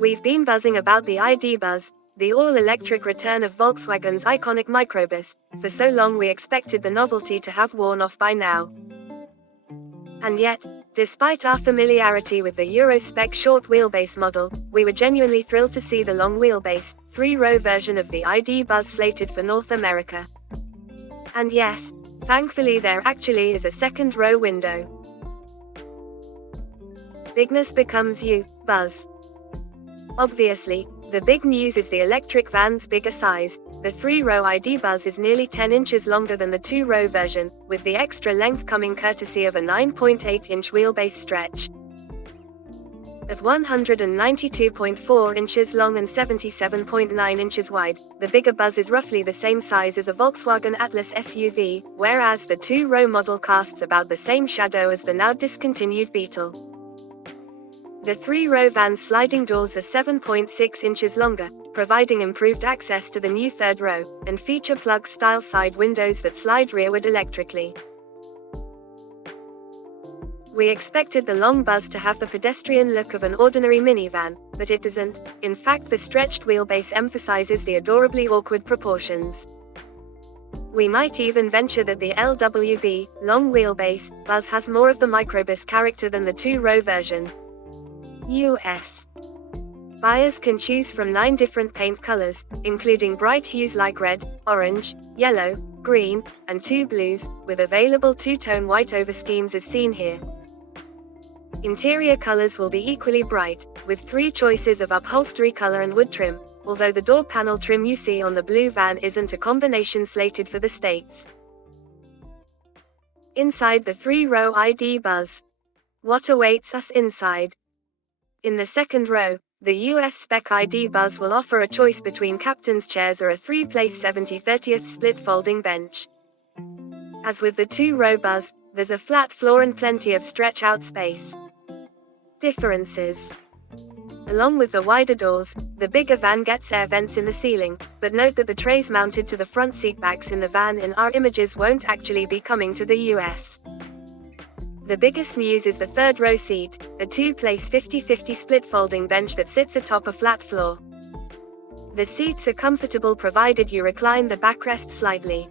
We've been buzzing about the ID Buzz, the all-electric return of Volkswagen's iconic microbus, for so long we expected the novelty to have worn off by now. And yet, despite our familiarity with the Euro-spec short-wheelbase model, we were genuinely thrilled to see the long-wheelbase, 3-row version of the ID Buzz slated for North America. And yes, thankfully there actually is a second-row window. Bigness becomes you, Buzz. Obviously, the big news is the electric van's bigger size. The 3-row ID Buzz is nearly 10 inches longer than the 2-row version, with the extra length coming courtesy of a 9.8-inch wheelbase stretch. At 192.4 inches long and 77.9 inches wide, the bigger Buzz is roughly the same size as a Volkswagen Atlas SUV, whereas the 2-row model casts about the same shadow as the now discontinued Beetle. The 3-row van's sliding doors are 7.6 inches longer, providing improved access to the new 3rd row, and feature plug-style side windows that slide rearward electrically. We expected the long Buzz to have the pedestrian look of an ordinary minivan, but it doesn't. In fact, the stretched wheelbase emphasizes the adorably awkward proportions. We might even venture that the LWB, long wheelbase, Buzz has more of the microbus character than the 2-row version. US. Buyers can choose from 9 different paint colors, including bright hues like red, orange, yellow, green, and 2 blues, with available 2-tone white overschemes as seen here. Interior colors will be equally bright, with 3 choices of upholstery color and wood trim, although the door panel trim you see on the blue van isn't a combination slated for the States. Inside the 3-row ID Buzz. What awaits us inside? In the 2nd row, the US spec ID Buzz will offer a choice between captain's chairs or a 3-place 70/30th split folding bench. As with the 2-row Buzz, there's a flat floor and plenty of stretch-out space. Differences. Along with the wider doors, the bigger van gets air vents in the ceiling, but note that the trays mounted to the front seatbacks in the van in our images won't actually be coming to the US. The biggest news is the 3rd row seat, a 2-place 50/50 split folding bench that sits atop a flat floor. The seats are comfortable provided you recline the backrest slightly.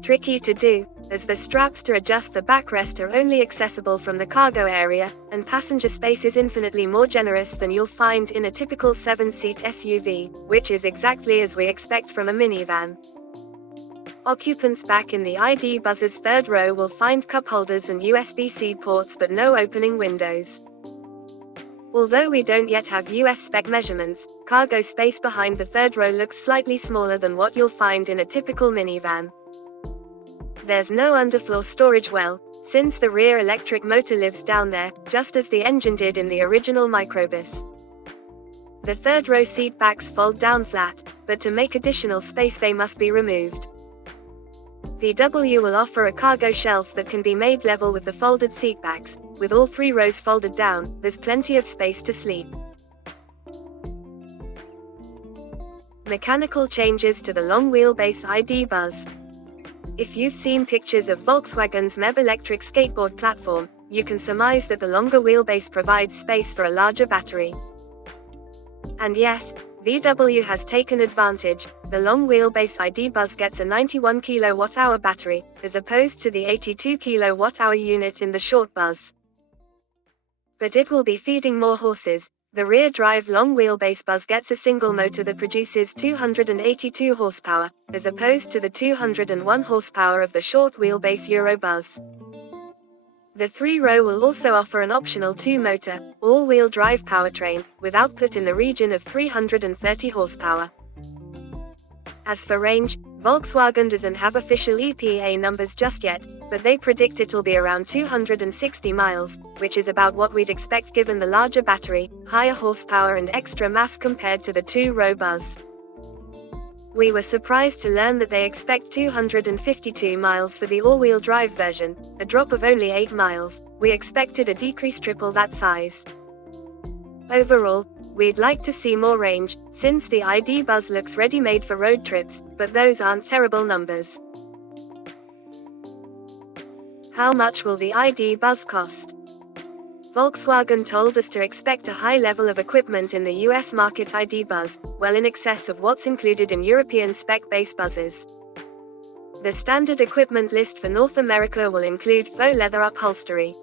Tricky to do, as the straps to adjust the backrest are only accessible from the cargo area, and passenger space is infinitely more generous than you'll find in a typical 7-seat SUV, which is exactly as we expect from a minivan. Occupants back in the ID Buzz's 3rd row will find cup holders and USB-C ports but no opening windows. Although we don't yet have US spec measurements, cargo space behind the 3rd row looks slightly smaller than what you'll find in a typical minivan. There's no underfloor storage well, since the rear electric motor lives down there, just as the engine did in the original microbus. The 3rd row seat backs fold down flat, but to make additional space they must be removed. VW will offer a cargo shelf that can be made level with the folded seatbacks. With all 3 rows folded down, there's plenty of space to sleep. Mechanical changes to the long wheelbase ID Buzz. If you've seen pictures of Volkswagen's MEB electric skateboard platform, you can surmise that the longer wheelbase provides space for a larger battery. And yes, VW has taken advantage. The long wheelbase ID Buzz gets a 91 kWh battery, as opposed to the 82 kWh unit in the short Buzz. But it will be feeding more horses. The rear-drive long wheelbase Buzz gets a single motor that produces 282 horsepower, as opposed to the 201 horsepower of the short wheelbase Euro Buzz. The 3-row will also offer an optional 2-motor, all-wheel drive powertrain, with output in the region of 330 horsepower. As for range, Volkswagen doesn't have official EPA numbers just yet, but they predict it'll be around 260 miles, which is about what we'd expect given the larger battery, higher horsepower and extra mass compared to the 2-row Buzz. We were surprised to learn that they expect 252 miles for the all-wheel drive version, a drop of only 8 miles. We expected a decrease triple that size. Overall, we'd like to see more range, since the ID Buzz looks ready-made for road trips, but those aren't terrible numbers. How much will the ID Buzz cost? Volkswagen told us to expect a high level of equipment in the US market ID Buzz, well in excess of what's included in European spec-based buzzes. The standard equipment list for North America will include faux leather upholstery,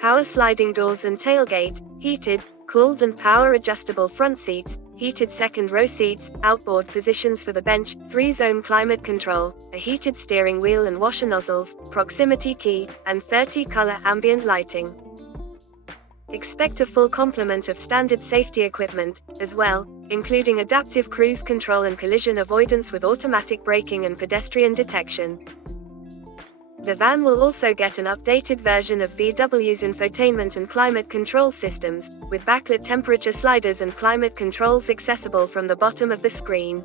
power sliding doors and tailgate, heated, cooled and power adjustable front seats, heated second row seats, outboard positions for the bench, 3-zone climate control, a heated steering wheel and washer nozzles, proximity key, and 30-color ambient lighting. Expect a full complement of standard safety equipment, as well, including adaptive cruise control and collision avoidance with automatic braking and pedestrian detection. The van will also get an updated version of VW's infotainment and climate control systems, with backlit temperature sliders and climate controls accessible from the bottom of the screen.